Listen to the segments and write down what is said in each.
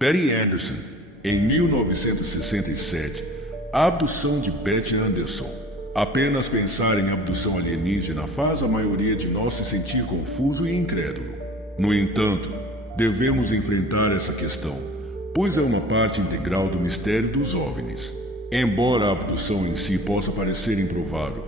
Betty Anderson, em 1967, a abdução de Betty Anderson. Apenas pensar em abdução alienígena faz a maioria de nós se sentir confuso e incrédulo. No entanto, devemos enfrentar essa questão, pois é uma parte integral do mistério dos OVNIs. Embora a abdução em si possa parecer improvável,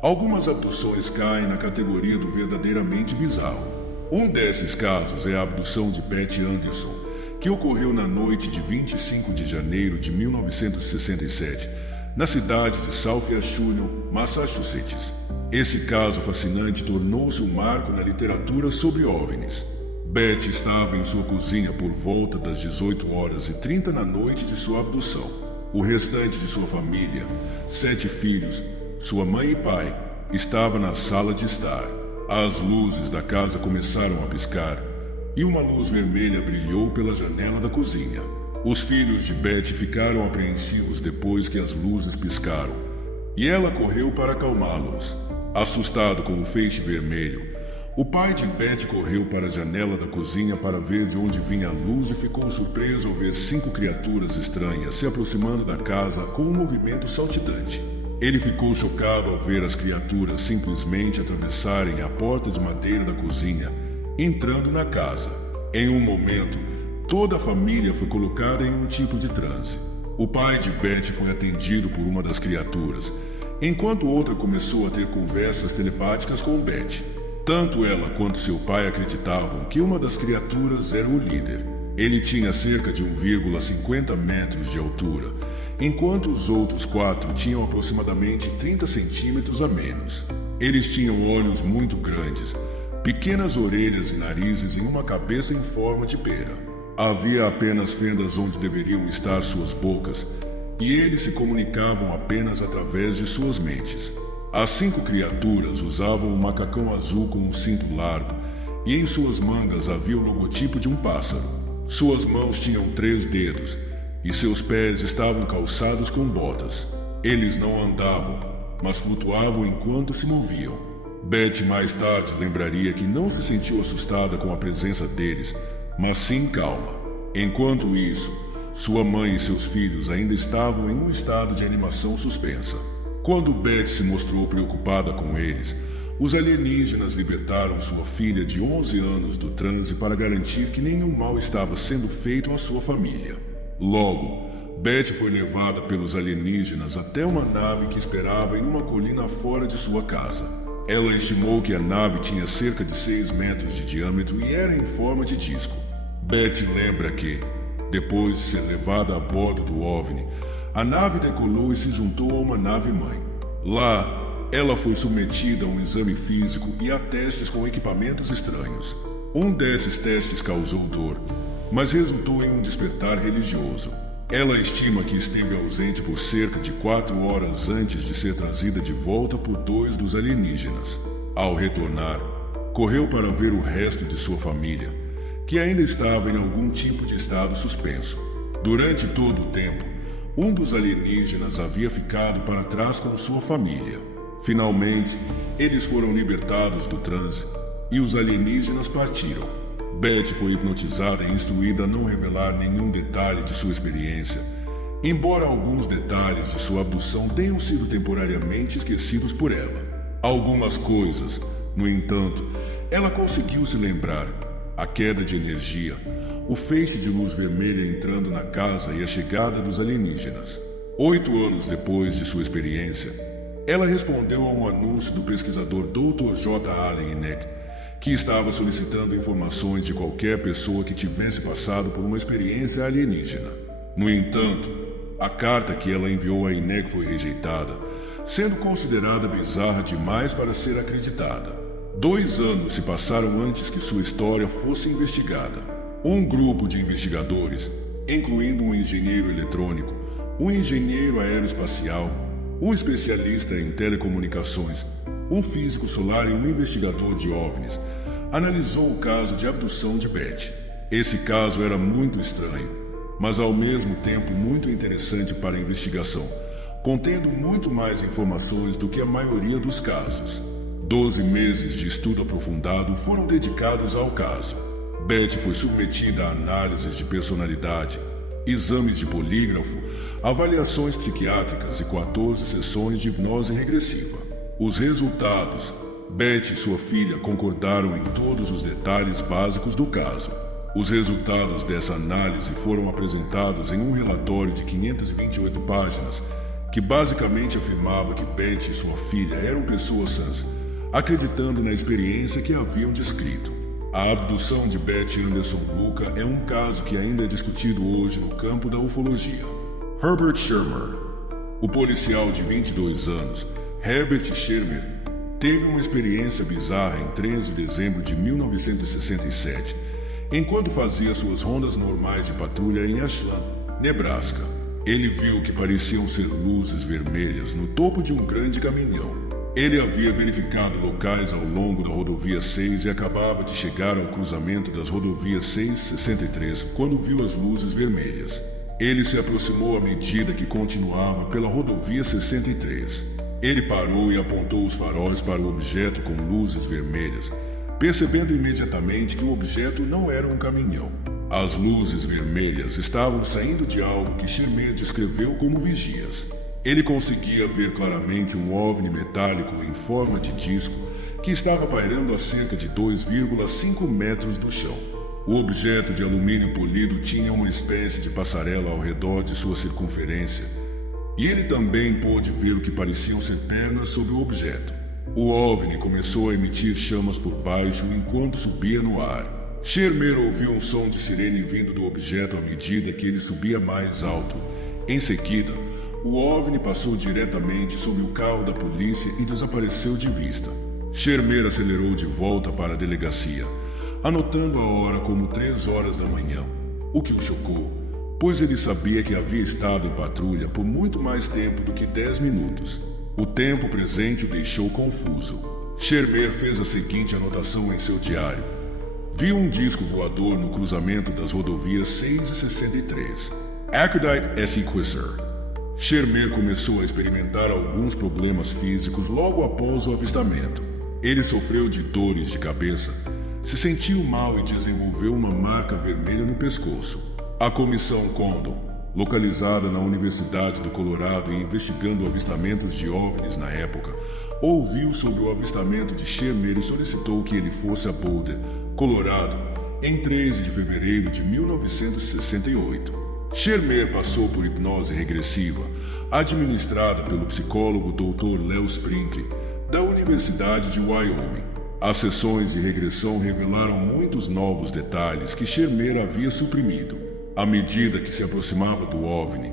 algumas abduções caem na categoria do verdadeiramente bizarro. Um desses casos é a abdução de Betty Anderson, que ocorreu na noite de 25 de janeiro de 1967, na cidade de South Ashunion, Massachusetts. Esse caso fascinante tornou-se um marco na literatura sobre OVNIs. Betty estava em sua cozinha por volta das 18h30 na noite de sua abdução. O restante de sua família, 7 filhos, sua mãe e pai, estava na sala de estar. As luzes da casa começaram a piscar e uma luz vermelha brilhou pela janela da cozinha. Os filhos de Betty ficaram apreensivos depois que as luzes piscaram, e ela correu para acalmá-los. Assustado com o feixe vermelho, o pai de Betty correu para a janela da cozinha para ver de onde vinha a luz e ficou surpreso ao ver 5 criaturas estranhas se aproximando da casa com um movimento saltitante. Ele ficou chocado ao ver as criaturas simplesmente atravessarem a porta de madeira da cozinha, entrando na casa. Em um momento, toda a família foi colocada em um tipo de transe. O pai de Betty foi atendido por uma das criaturas, enquanto outra começou a ter conversas telepáticas com Betty. Tanto ela quanto seu pai acreditavam que uma das criaturas era o líder. Ele tinha cerca de 1,50 metros de altura, enquanto os outros 4 tinham aproximadamente 30 centímetros a menos. Eles tinham olhos muito grandes, pequenas orelhas e narizes e uma cabeça em forma de pera. Havia apenas fendas onde deveriam estar suas bocas, e eles se comunicavam apenas através de suas mentes. As 5 criaturas usavam um macacão azul com um cinto largo, e em suas mangas havia o logotipo de um pássaro. Suas mãos tinham 3 dedos, e seus pés estavam calçados com botas. Eles não andavam, mas flutuavam enquanto se moviam. Betty mais tarde lembraria que não se sentiu assustada com a presença deles, mas sim calma. Enquanto isso, sua mãe e seus filhos ainda estavam em um estado de animação suspensa. Quando Betty se mostrou preocupada com eles, os alienígenas libertaram sua filha de 11 anos do transe para garantir que nenhum mal estava sendo feito à sua família. Logo, Betty foi levada pelos alienígenas até uma nave que esperava em uma colina fora de sua casa. Ela estimou que a nave tinha cerca de 6 metros de diâmetro e era em forma de disco. Betty lembra que, depois de ser levada a bordo do OVNI, a nave decolou e se juntou a uma nave-mãe. Lá, ela foi submetida a um exame físico e a testes com equipamentos estranhos. Um desses testes causou dor, mas resultou em um despertar religioso. Ela estima que esteve ausente por cerca de 4 horas antes de ser trazida de volta por 2 dos alienígenas. Ao retornar, correu para ver o resto de sua família, que ainda estava em algum tipo de estado suspenso. Durante todo o tempo, um dos alienígenas havia ficado para trás com sua família. Finalmente, eles foram libertados do transe e os alienígenas partiram. Betty foi hipnotizada e instruída a não revelar nenhum detalhe de sua experiência, embora alguns detalhes de sua abdução tenham sido temporariamente esquecidos por ela. Algumas coisas, no entanto, ela conseguiu se lembrar: a queda de energia, o feixe de luz vermelha entrando na casa e a chegada dos alienígenas. 8 anos depois de sua experiência, ela respondeu a um anúncio do pesquisador Dr. J. Allen Hynek, que estava solicitando informações de qualquer pessoa que tivesse passado por uma experiência alienígena. No entanto, a carta que ela enviou a Hynek foi rejeitada, sendo considerada bizarra demais para ser acreditada. 2 anos se passaram antes que sua história fosse investigada. Um grupo de investigadores, incluindo um engenheiro eletrônico, um engenheiro aeroespacial, um especialista em telecomunicações, um físico solar e um investigador de OVNIs, analisou o caso de abdução de Betty. Esse caso era muito estranho, mas ao mesmo tempo muito interessante para a investigação, contendo muito mais informações do que a maioria dos casos. 12 meses de estudo aprofundado foram dedicados ao caso. Betty foi submetida a análises de personalidade, exames de polígrafo, avaliações psiquiátricas e 14 sessões de hipnose regressiva. Os resultados: Betty e sua filha concordaram em todos os detalhes básicos do caso. Os resultados dessa análise foram apresentados em um relatório de 528 páginas, que basicamente afirmava que Betty e sua filha eram pessoas sãs, acreditando na experiência que haviam descrito. A abdução de Betty Anderson Luca é um caso que ainda é discutido hoje no campo da ufologia. Herbert Shermer. O policial de 22 anos, Herbert Shermer, teve uma experiência bizarra em 13 de dezembro de 1967, enquanto fazia suas rondas normais de patrulha em Ashland, Nebraska. Ele viu o que pareciam ser luzes vermelhas no topo de um grande caminhão. Ele havia verificado locais ao longo da rodovia 6 e acabava de chegar ao cruzamento das rodovias 6 e 63 quando viu as luzes vermelhas. Ele se aproximou à medida que continuava pela rodovia 63. Ele parou e apontou os faróis para o objeto com luzes vermelhas, percebendo imediatamente que o objeto não era um caminhão. As luzes vermelhas estavam saindo de algo que Shermer descreveu como vigias. Ele conseguia ver claramente um OVNI metálico em forma de disco que estava pairando a cerca de 2,5 metros do chão. O objeto de alumínio polido tinha uma espécie de passarela ao redor de sua circunferência, e ele também pôde ver o que pareciam ser pernas sobre o objeto. O OVNI começou a emitir chamas por baixo enquanto subia no ar. Shermer ouviu um som de sirene vindo do objeto à medida que ele subia mais alto. Em seguida, o OVNI passou diretamente sobre o carro da polícia e desapareceu de vista. Shermer acelerou de volta para a delegacia, anotando a hora como 3 horas da manhã, o que o chocou, pois ele sabia que havia estado em patrulha por muito mais tempo do que 10 minutos. O tempo presente o deixou confuso. Shermer fez a seguinte anotação em seu diário. Viu um disco voador no cruzamento das rodovias 6 e 63. Aphrodite S. Quisser. Shermer começou a experimentar alguns problemas físicos logo após o avistamento. Ele sofreu de dores de cabeça, se sentiu mal e desenvolveu uma marca vermelha no pescoço. A Comissão Condon, localizada na Universidade do Colorado e investigando avistamentos de OVNIs na época, ouviu sobre o avistamento de Shermer e solicitou que ele fosse a Boulder, Colorado, em 13 de fevereiro de 1968. Shermer passou por hipnose regressiva, administrada pelo psicólogo Dr. Leo Sprinkle, da Universidade de Wyoming. As sessões de regressão revelaram muitos novos detalhes que Shermer havia suprimido. À medida que se aproximava do OVNI,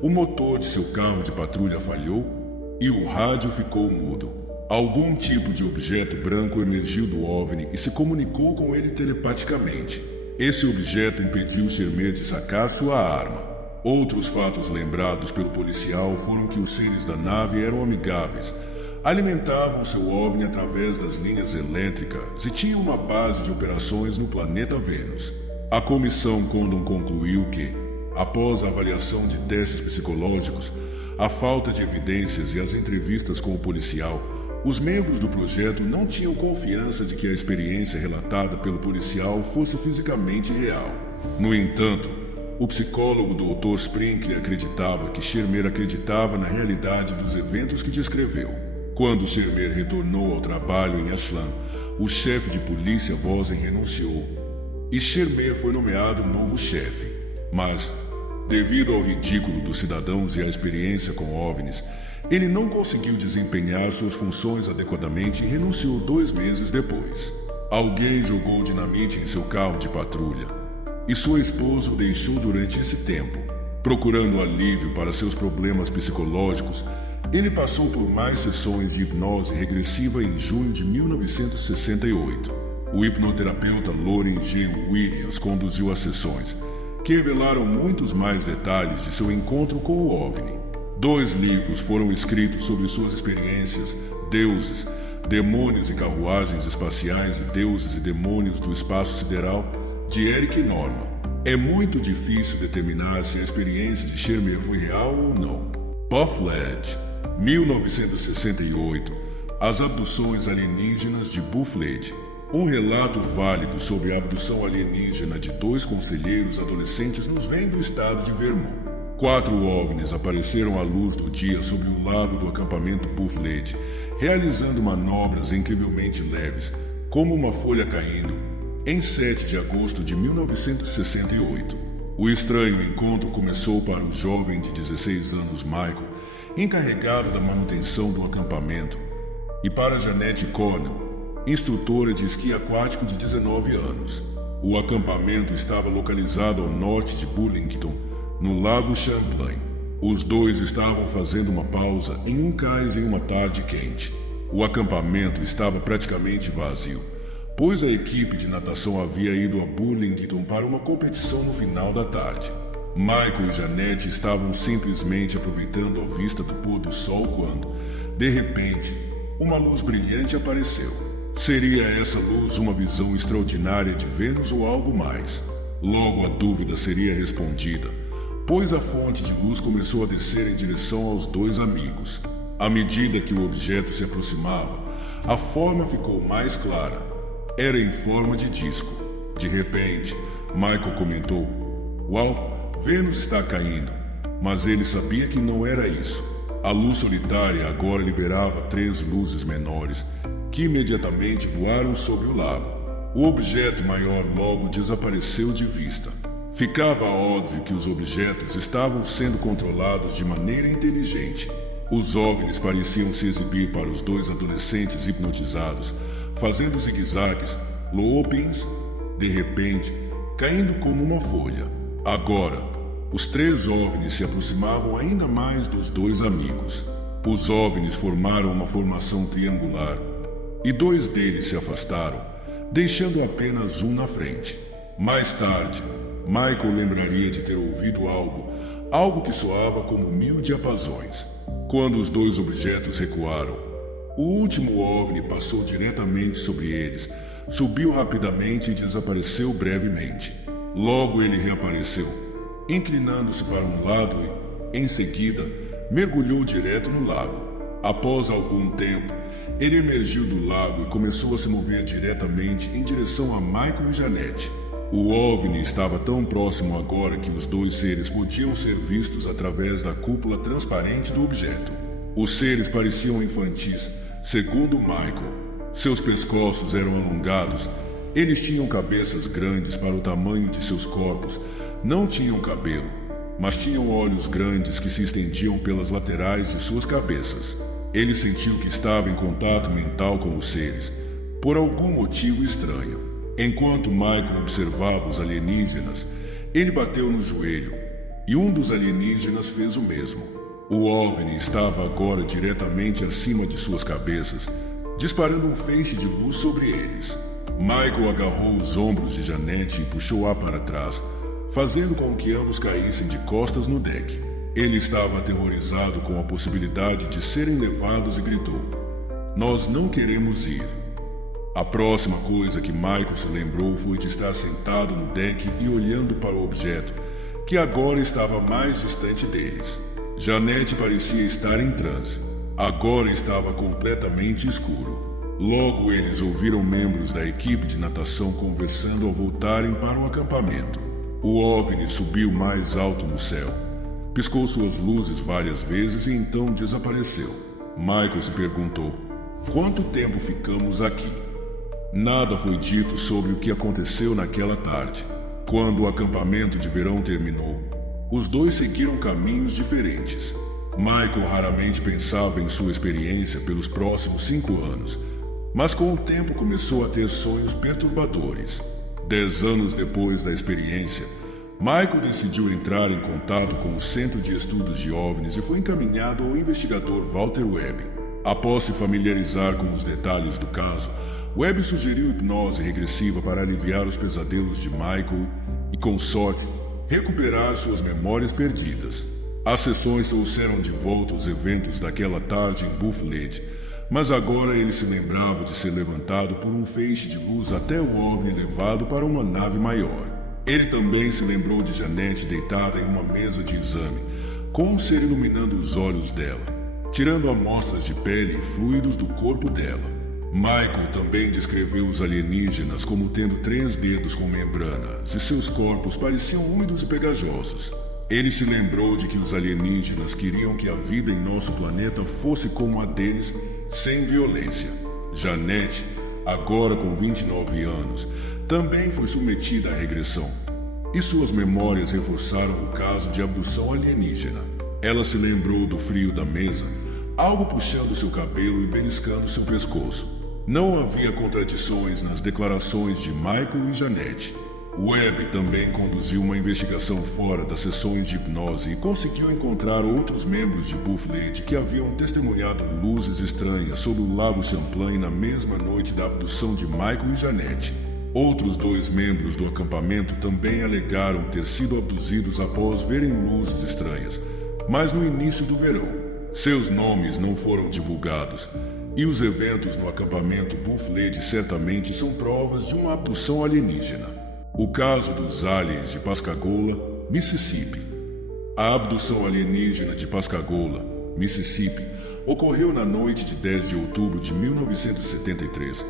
o motor de seu carro de patrulha falhou e o rádio ficou mudo. Algum tipo de objeto branco emergiu do OVNI e se comunicou com ele telepaticamente. Esse objeto impediu Shermer de sacar sua arma. Outros fatos lembrados pelo policial foram que os seres da nave eram amigáveis, alimentavam seu OVNI através das linhas elétricas e tinham uma base de operações no planeta Vênus. A Comissão Condon concluiu que, após a avaliação de testes psicológicos, a falta de evidências e as entrevistas com o policial, os membros do projeto não tinham confiança de que a experiência relatada pelo policial fosse fisicamente real. No entanto, o psicólogo Dr. Sprinkle acreditava que Shermer acreditava na realidade dos eventos que descreveu. Quando Shermer retornou ao trabalho em Ashland, o chefe de polícia Vosen renunciou, e Shermer foi nomeado novo chefe. Mas, devido ao ridículo dos cidadãos e à experiência com OVNIs, ele não conseguiu desempenhar suas funções adequadamente e renunciou 2 meses depois. Alguém jogou dinamite em seu carro de patrulha, e sua esposa o deixou durante esse tempo. Procurando alívio para seus problemas psicológicos, ele passou por mais sessões de hipnose regressiva em junho de 1968. O hipnoterapeuta Loren G. Williams conduziu as sessões, que revelaram muitos mais detalhes de seu encontro com o OVNI. 2 livros foram escritos sobre suas experiências: Deuses, Demônios e Carruagens Espaciais e Deuses e Demônios do Espaço Sideral, de Eric Norman. É muito difícil determinar se a experiência de Shermer foi real ou não. Buff Lodge, 1968, As Abduções Alienígenas de Buff Lodge. Um relato válido sobre a abdução alienígena de 2 conselheiros adolescentes nos vem do estado de Vermont. 4 OVNIs apareceram à luz do dia sobre o lago do acampamento Buff Lake, realizando manobras incrivelmente leves, como uma folha caindo, em 7 de agosto de 1968. O estranho encontro começou para o jovem de 16 anos Michael, encarregado da manutenção do acampamento, e para Jeanette Cornell, instrutora de esqui aquático de 19 anos. O acampamento estava localizado ao norte de Burlington, no Lago Champlain. Os dois estavam fazendo uma pausa em um cais em uma tarde quente. O acampamento estava praticamente vazio, pois a equipe de natação havia ido a Burlington para uma competição no final da tarde. Michael e Jeanette estavam simplesmente aproveitando a vista do pôr do sol quando, de repente, uma luz brilhante apareceu. Seria essa luz uma visão extraordinária de Vênus ou algo mais? Logo a dúvida seria respondida, pois a fonte de luz começou a descer em direção aos 2 amigos. À medida que o objeto se aproximava, a forma ficou mais clara. Era em forma de disco. De repente, Michael comentou: "Uau, Vênus está caindo." Mas ele sabia que não era isso. A luz solitária agora liberava 3 luzes menores, que imediatamente voaram sobre o lago. O objeto maior logo desapareceu de vista. Ficava óbvio que os objetos estavam sendo controlados de maneira inteligente. Os OVNIs pareciam se exibir para os 2 adolescentes hipnotizados, fazendo zigue-zagues, loopings, de repente, caindo como uma folha. Agora, os 3 OVNIs se aproximavam ainda mais dos 2 amigos. Os OVNIs formaram uma formação triangular, e 2 deles se afastaram, deixando apenas um na frente. Mais tarde, Michael lembraria de ter ouvido algo que soava como 1000 diapasões. Quando os 2 objetos recuaram, o último OVNI passou diretamente sobre eles, subiu rapidamente e desapareceu brevemente. Logo ele reapareceu, inclinando-se para um lado e, em seguida, mergulhou direto no lago. Após algum tempo, ele emergiu do lago e começou a se mover diretamente em direção a Michael e Jeanette. O OVNI estava tão próximo agora que os 2 seres podiam ser vistos através da cúpula transparente do objeto. Os seres pareciam infantis, segundo Michael. Seus pescoços eram alongados, eles tinham cabeças grandes para o tamanho de seus corpos, não tinham cabelo, mas tinham olhos grandes que se estendiam pelas laterais de suas cabeças. Ele sentiu que estava em contato mental com os seres, por algum motivo estranho. Enquanto Michael observava os alienígenas, ele bateu no joelho, e um dos alienígenas fez o mesmo. O OVNI estava agora diretamente acima de suas cabeças, disparando um feixe de luz sobre eles. Michael agarrou os ombros de Jeanette e puxou-a para trás, fazendo com que ambos caíssem de costas no deck. Ele estava aterrorizado com a possibilidade de serem levados e gritou: "Nós não queremos ir." A próxima coisa que Michael se lembrou foi de estar sentado no deck e olhando para o objeto, que agora estava mais distante deles. Jeanette parecia estar em transe. Agora estava completamente escuro. Logo eles ouviram membros da equipe de natação conversando ao voltarem para o acampamento. O OVNI subiu mais alto no céu, piscou suas luzes várias vezes e então desapareceu. Michael se perguntou: "Quanto tempo ficamos aqui?" Nada foi dito sobre o que aconteceu naquela tarde. Quando o acampamento de verão terminou, os 2 seguiram caminhos diferentes. Michael raramente pensava em sua experiência pelos próximos 5 anos, mas com o tempo começou a ter sonhos perturbadores. 10 anos depois da experiência, Michael decidiu entrar em contato com o Centro de Estudos de OVNIs e foi encaminhado ao investigador Walter Webb. Após se familiarizar com os detalhes do caso, Webb sugeriu hipnose regressiva para aliviar os pesadelos de Michael e, com sorte, recuperar suas memórias perdidas. As sessões trouxeram de volta os eventos daquela tarde em Buff Lake, mas agora ele se lembrava de ser levantado por um feixe de luz até o OVNI levado para uma nave maior. Ele também se lembrou de Jeanette deitada em uma mesa de exame, com um ser iluminando os olhos dela, tirando amostras de pele e fluidos do corpo dela. Michael também descreveu os alienígenas como tendo 3 dedos com membranas e seus corpos pareciam úmidos e pegajosos. Ele se lembrou de que os alienígenas queriam que a vida em nosso planeta fosse como a deles, sem violência. Janet, agora com 29 anos, também foi submetida à regressão. E suas memórias reforçaram o caso de abdução alienígena. Ela se lembrou do frio da mesa, algo puxando seu cabelo e beliscando seu pescoço. Não havia contradições nas declarações de Michael e Janet. Webb também conduziu uma investigação fora das sessões de hipnose e conseguiu encontrar outros membros de Buff Lady que haviam testemunhado luzes estranhas sobre o Lago Champlain na mesma noite da abdução de Michael e Janet. Outros 2 membros do acampamento também alegaram ter sido abduzidos após verem luzes estranhas, mas no início do verão. Seus nomes não foram divulgados, e os eventos no acampamento Buff Lady certamente são provas de uma abdução alienígena. O caso dos aliens de Pascagoula, Mississippi. A abdução alienígena de Pascagoula, Mississippi, ocorreu na noite de 10 de outubro de 1973,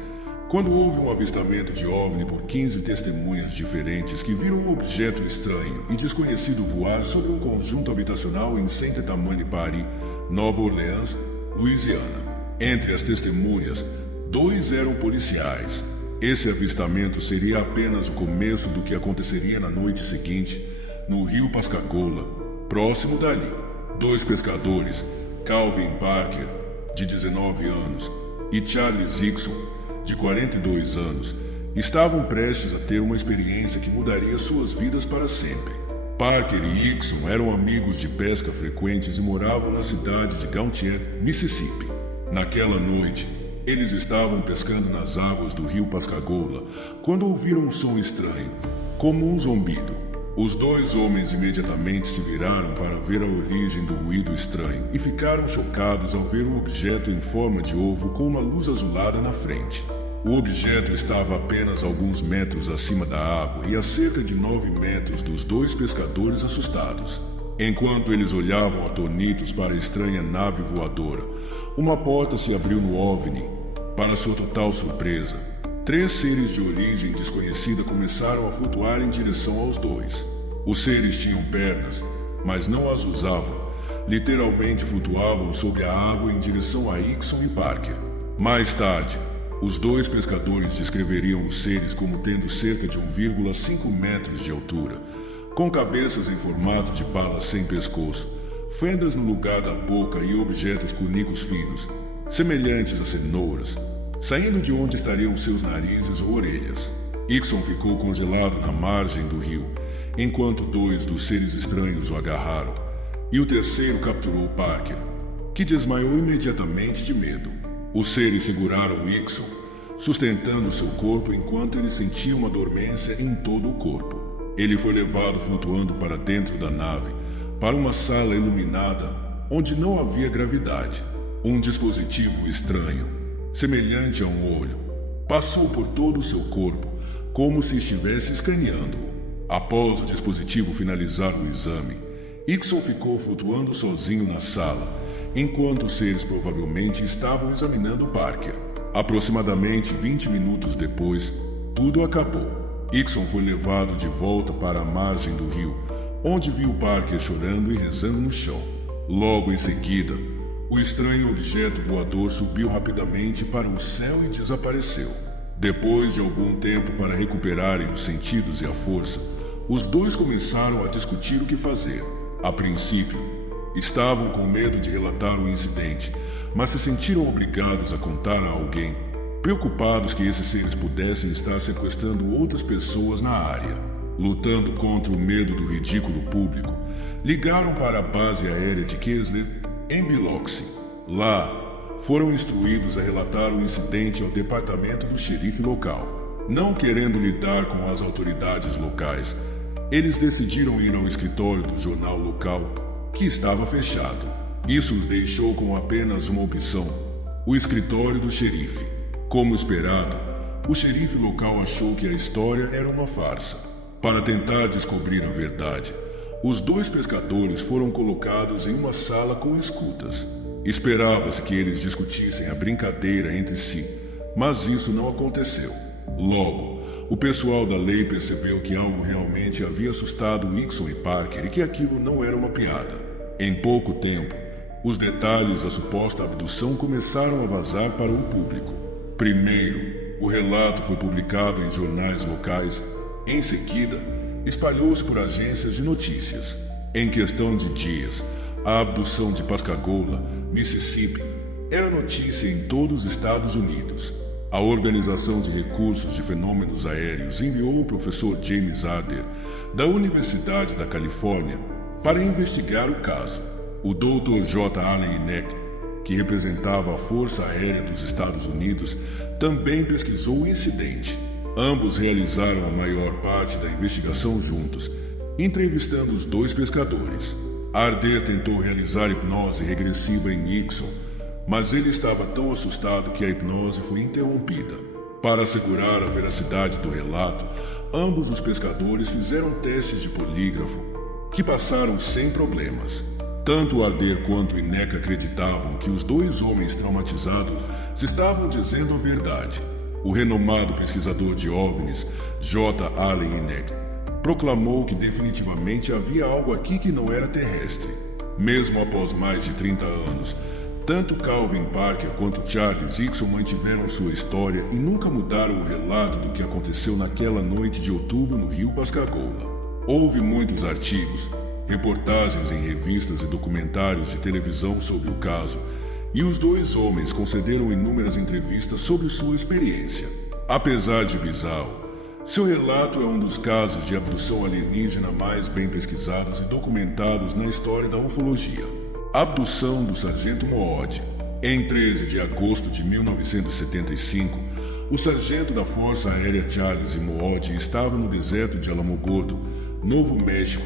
quando houve um avistamento de OVNI por 15 testemunhas diferentes que viram um objeto estranho e desconhecido voar sobre um conjunto habitacional em Saint-Tammany, Paris, Nova Orleans, Louisiana. Entre as testemunhas, 2 eram policiais. Esse avistamento seria apenas o começo do que aconteceria na noite seguinte, no rio Pascagoula, próximo dali. 2 pescadores, Calvin Parker, de 19 anos, e Charles Hickson, de 42 anos, estavam prestes a ter uma experiência que mudaria suas vidas para sempre. Parker e Hickson eram amigos de pesca frequentes e moravam na cidade de Gautier, Mississippi. Naquela noite, eles estavam pescando nas águas do rio Pascagoula quando ouviram um som estranho, como um zumbido. Os 2 homens imediatamente se viraram para ver a origem do ruído estranho e ficaram chocados ao ver um objeto em forma de ovo com uma luz azulada na frente. O objeto estava apenas alguns metros acima da água e a cerca de 9 metros dos 2 pescadores assustados. Enquanto eles olhavam atonitos para a estranha nave voadora, uma porta se abriu no OVNI. Para sua total surpresa, 3 seres de origem desconhecida começaram a flutuar em direção aos 2. Os seres tinham pernas, mas não as usavam. Literalmente flutuavam sobre a água em direção a Hickson e Parker. Mais tarde, os 2 pescadores descreveriam os seres como tendo cerca de 1,5 metros de altura, com cabeças em formato de balas sem pescoço, fendas no lugar da boca e objetos cúnicos finos, semelhantes a cenouras, saindo de onde estariam seus narizes ou orelhas. Hickson ficou congelado na margem do rio, enquanto 2 dos seres estranhos o agarraram, e o terceiro capturou Parker, que desmaiou imediatamente de medo. Os seres seguraram Hickson, sustentando seu corpo enquanto ele sentia uma dormência em todo o corpo. Ele foi levado flutuando para dentro da nave, para uma sala iluminada onde não havia gravidade. Um dispositivo estranho, semelhante a um olho, passou por todo o seu corpo, como se estivesse escaneando-o. Após o dispositivo finalizar o exame, Hickson ficou flutuando sozinho na sala, enquanto os seres provavelmente estavam examinando Parker. Aproximadamente 20 minutos depois, tudo acabou. Hickson foi levado de volta para a margem do rio, onde viu Parker chorando e rezando no chão. Logo em seguida, o estranho objeto voador subiu rapidamente para o céu e desapareceu. Depois de algum tempo para recuperarem os sentidos e a força, os 2 começaram a discutir o que fazer. A princípio, estavam com medo de relatar o incidente, mas se sentiram obrigados a contar a alguém, preocupados que esses seres pudessem estar sequestrando outras pessoas na área. Lutando contra o medo do ridículo público, ligaram para a base aérea de Kessler, em Biloxi. Lá, foram instruídos a relatar o incidente ao departamento do xerife local. Não querendo lidar com as autoridades locais, eles decidiram ir ao escritório do jornal local, que estava fechado. Isso os deixou com apenas uma opção: o escritório do xerife. Como esperado, o xerife local achou que a história era uma farsa. Para tentar descobrir a verdade, os 2 pescadores foram colocados em uma sala com escutas. Esperava-se que eles discutissem a brincadeira entre si, mas isso não aconteceu. Logo, o pessoal da lei percebeu que algo realmente havia assustado Hickson e Parker e que aquilo não era uma piada. Em pouco tempo, os detalhes da suposta abdução começaram a vazar para o público. Primeiro, o relato foi publicado em jornais locais. Em seguida, espalhou-se por agências de notícias. Em questão de dias, a abdução de Pascagoula, Mississippi, era notícia em todos os Estados Unidos. A Organização de Recursos de Fenômenos Aéreos enviou o professor James Adair, da Universidade da Califórnia, para investigar o caso. O Dr. J. Allen Hynek, que representava a Força Aérea dos Estados Unidos, também pesquisou o incidente. Ambos realizaram a maior parte da investigação juntos, entrevistando os dois pescadores. Adair tentou realizar hipnose regressiva em Hickson, mas ele estava tão assustado que a hipnose foi interrompida. Para assegurar a veracidade do relato, ambos os pescadores fizeram testes de polígrafo, que passaram sem problemas. Tanto Adair quanto Hynek acreditavam que os dois homens traumatizados estavam dizendo a verdade. O renomado pesquisador de OVNIs, J. Allen Hynek, proclamou que definitivamente havia algo aqui que não era terrestre. Mesmo após mais de 30 anos, tanto Calvin Parker quanto Charles Hickson mantiveram sua história e nunca mudaram o relato do que aconteceu naquela noite de outubro no rio Pascagoula. Houve muitos artigos, reportagens em revistas e documentários de televisão sobre o caso, e os dois homens concederam inúmeras entrevistas sobre sua experiência. Apesar de bizarro, seu relato é um dos casos de abdução alienígena mais bem pesquisados e documentados na história da ufologia. A abdução do Sargento Moody. Em 13 de agosto de 1975, o sargento da Força Aérea Charles Moody estava no deserto de Alamogordo, Novo México,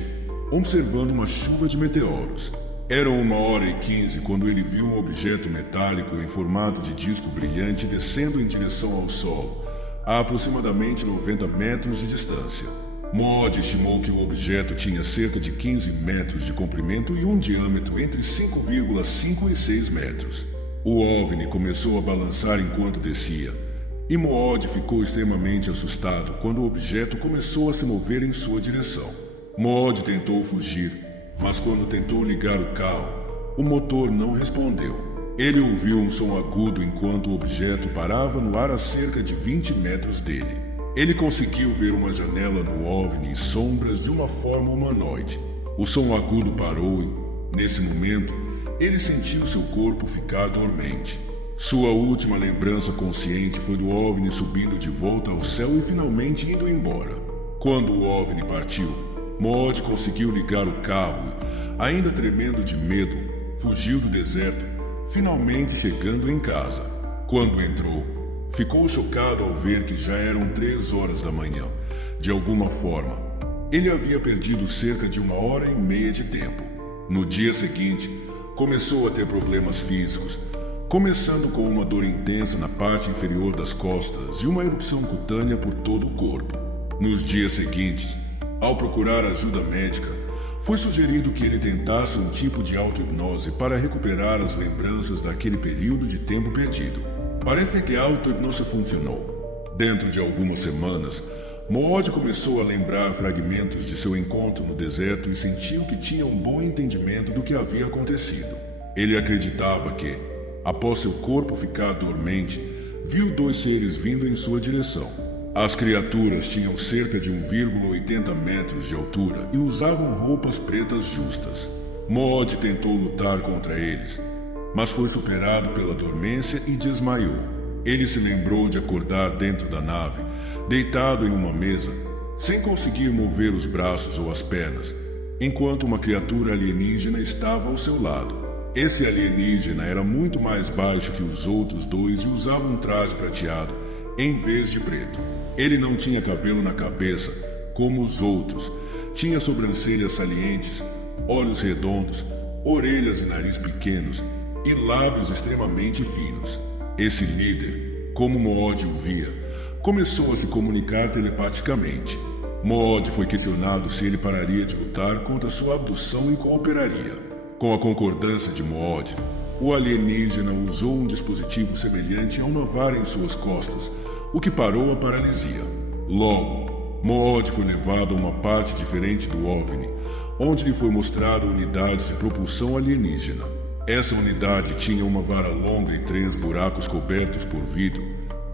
observando uma chuva de meteoros. Eram 1h15 quando ele viu um objeto metálico em formato de disco brilhante descendo em direção ao solo, a aproximadamente 90 metros de distância. Moody estimou que o objeto tinha cerca de 15 metros de comprimento e um diâmetro entre 5,5 e 6 metros. O OVNI começou a balançar enquanto descia, e Moody ficou extremamente assustado quando o objeto começou a se mover em sua direção. Moody tentou fugir, mas quando tentou ligar o carro, o motor não respondeu. Ele ouviu um som agudo enquanto o objeto parava no ar a cerca de 20 metros dele. Ele conseguiu ver uma janela no OVNI e sombras de uma forma humanoide. O som agudo parou e, nesse momento, ele sentiu seu corpo ficar dormente. Sua última lembrança consciente foi do OVNI subindo de volta ao céu e finalmente indo embora. Quando o OVNI partiu, Moody conseguiu ligar o carro e, ainda tremendo de medo, fugiu do deserto, finalmente chegando em casa. Quando entrou, ficou chocado ao ver que já eram 3 horas da manhã. De alguma forma, ele havia perdido cerca de 1h30 de tempo. No dia seguinte, começou a ter problemas físicos, começando com uma dor intensa na parte inferior das costas e uma erupção cutânea por todo o corpo. Nos dias seguintes, ao procurar ajuda médica, foi sugerido que ele tentasse um tipo de auto-hipnose para recuperar as lembranças daquele período de tempo perdido. Parece que a auto-hipnose funcionou. Dentro de algumas semanas, Moody começou a lembrar fragmentos de seu encontro no deserto e sentiu que tinha um bom entendimento do que havia acontecido. Ele acreditava que, após seu corpo ficar dormente, viu 2 seres vindo em sua direção. As criaturas tinham cerca de 1,80 metros de altura e usavam roupas pretas justas. Moody tentou lutar contra eles, mas foi superado pela dormência e desmaiou. Ele se lembrou de acordar dentro da nave, deitado em uma mesa, sem conseguir mover os braços ou as pernas, enquanto uma criatura alienígena estava ao seu lado. Esse alienígena era muito mais baixo que os outros 2 e usava um traje prateado, em vez de preto. Ele não tinha cabelo na cabeça, como os outros. Tinha sobrancelhas salientes, olhos redondos, orelhas e nariz pequenos, e lábios extremamente finos. Esse líder, como Moody o via, começou a se comunicar telepaticamente. Moody foi questionado se ele pararia de lutar contra sua abdução e cooperaria. Com a concordância de Moody, o alienígena usou um dispositivo semelhante a uma vara em suas costas, o que parou a paralisia. Logo, Mood foi levado a uma parte diferente do OVNI, onde lhe foi mostrada a unidade de propulsão alienígena. Essa unidade tinha uma vara longa e 3 buracos cobertos por vidro,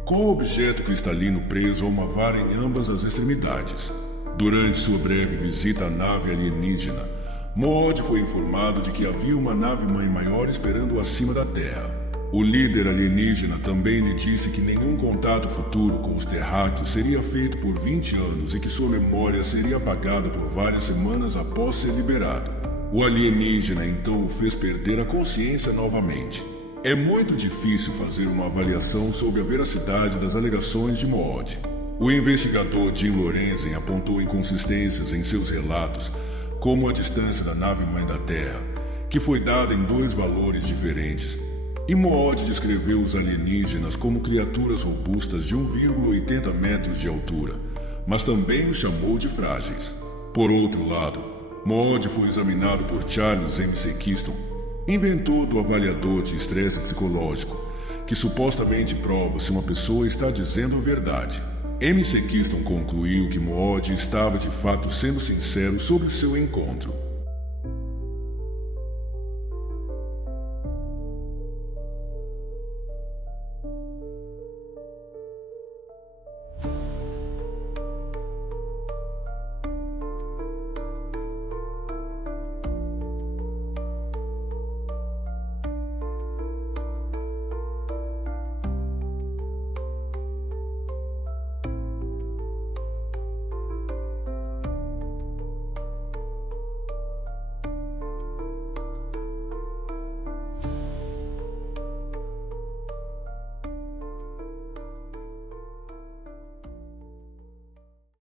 com o objeto cristalino preso a uma vara em ambas as extremidades. Durante sua breve visita à nave alienígena, Mood foi informado de que havia uma nave-mãe maior esperando acima da Terra. O líder alienígena também lhe disse que nenhum contato futuro com os terráqueos seria feito por 20 anos e que sua memória seria apagada por várias semanas após ser liberado. O alienígena então o fez perder a consciência novamente. É muito difícil fazer uma avaliação sobre a veracidade das alegações de Mood. O investigador Jim Lorenzen apontou inconsistências em seus relatos, como a distância da nave-mãe da Terra, que foi dada em 2 valores diferentes, e Mood descreveu os alienígenas como criaturas robustas de 1,80 metros de altura, mas também os chamou de frágeis. Por outro lado, Mood foi examinado por Charles M.C. Keystone, inventor do avaliador de estresse psicológico, que supostamente prova se uma pessoa está dizendo a verdade. M.C. Keystone concluiu que Mood estava de fato sendo sincero sobre seu encontro.